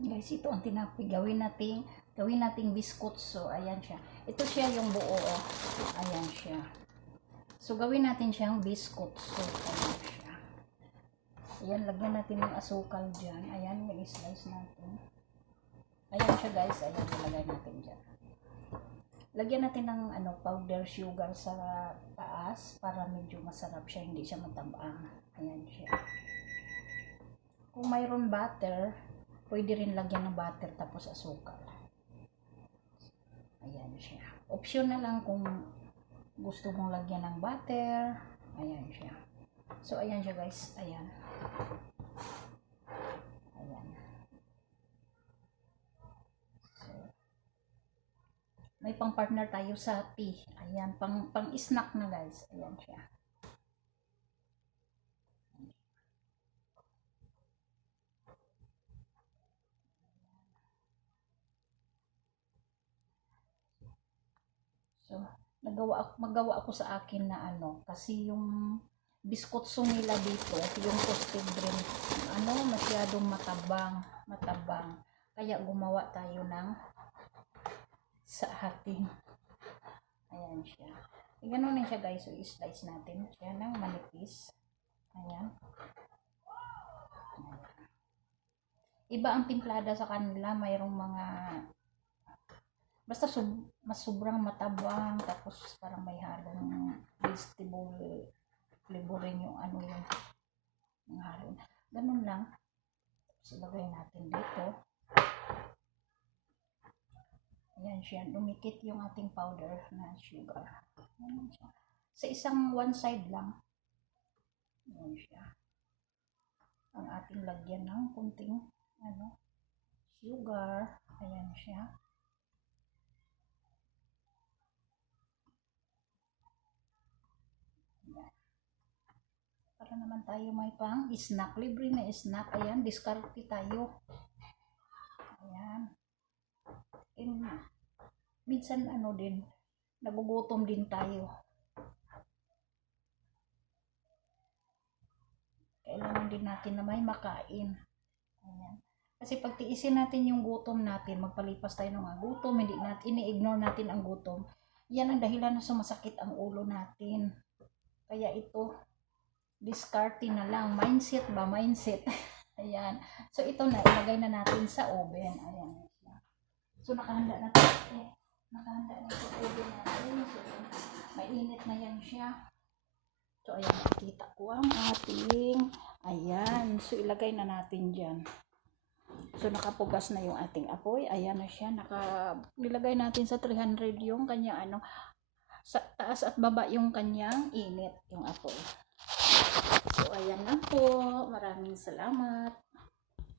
Guys, ito ang tinapay. Gawin nating biscuit. So, ayan siya. Ito siya yung buo. Oh. Ayan siya. So, gawin natin siyang biscuit. So, ayan siya. Ayan, lagyan natin ng asukal dyan. Ayan, may slice natin. Ayan siya guys. Ayan, ilagay natin dyan. Lagyan natin ng powder sugar sa taas para medyo masarap siya. Hindi siya matabang. Ayan siya. Kung mayroon butter, pwede rin lagyan ng butter tapos asukal. Ayan siya. Option na lang kung gusto mong lagyan ng butter. Ayan siya. So, ayan siya guys. Ayan. Ayan. So, may pang partner tayo sa tea. Ayan. Pang snack na guys. Ayan siya. So, magawa ako sa akin na kasi yung biskotso nila dito, yung toasted drink, masyadong matabang. Kaya gumawa tayo ng sa atin. Ayan siya. Ganun na siya guys. So, i-slice natin siya ng manipis. Ayan. Iba ang timplada sa kanila. Mayroong mga basta mas sobrang matabang, tapos parang may halong vegetable flavoring yung yung halong. Ganun lang. So, lagay natin dito. Ayan siya. Dumikit yung ating powder na sugar. Ayan siya. Sa isang one side lang. Ayan siya. Ang ating lagyan ng kunting sugar. Ayan siya. Para naman tayo may pang snack, libre na snack. Ayan, diskarte tayo. Ayan. And, minsan din, nagugutom din tayo. Kailangan din natin na may makain. Ayan. Kasi pag tiisin natin yung gutom natin, magpalipas tayo ng gutom, ini-ignore natin ang gutom. Yan ang dahilan na sumasakit ang ulo natin. Kaya ito, diskarte na lang. Mindset ba? Mindset. Ayan. So, ito na. Ilagay na natin sa oven. Ayan. So, nakahanda na ito. Nakahanda na ito sa oven natin. So, mainit na yan siya. So, ayan. Nakikita ko ang ating. Ayan. So, ilagay na natin dyan. So, nakapugas na yung ating apoy. Ayan na siya. Nilagay natin sa 300 yung kanyang sa taas at baba yung kanyang init. Yung apoy. So, ayan lang po. Maraming salamat.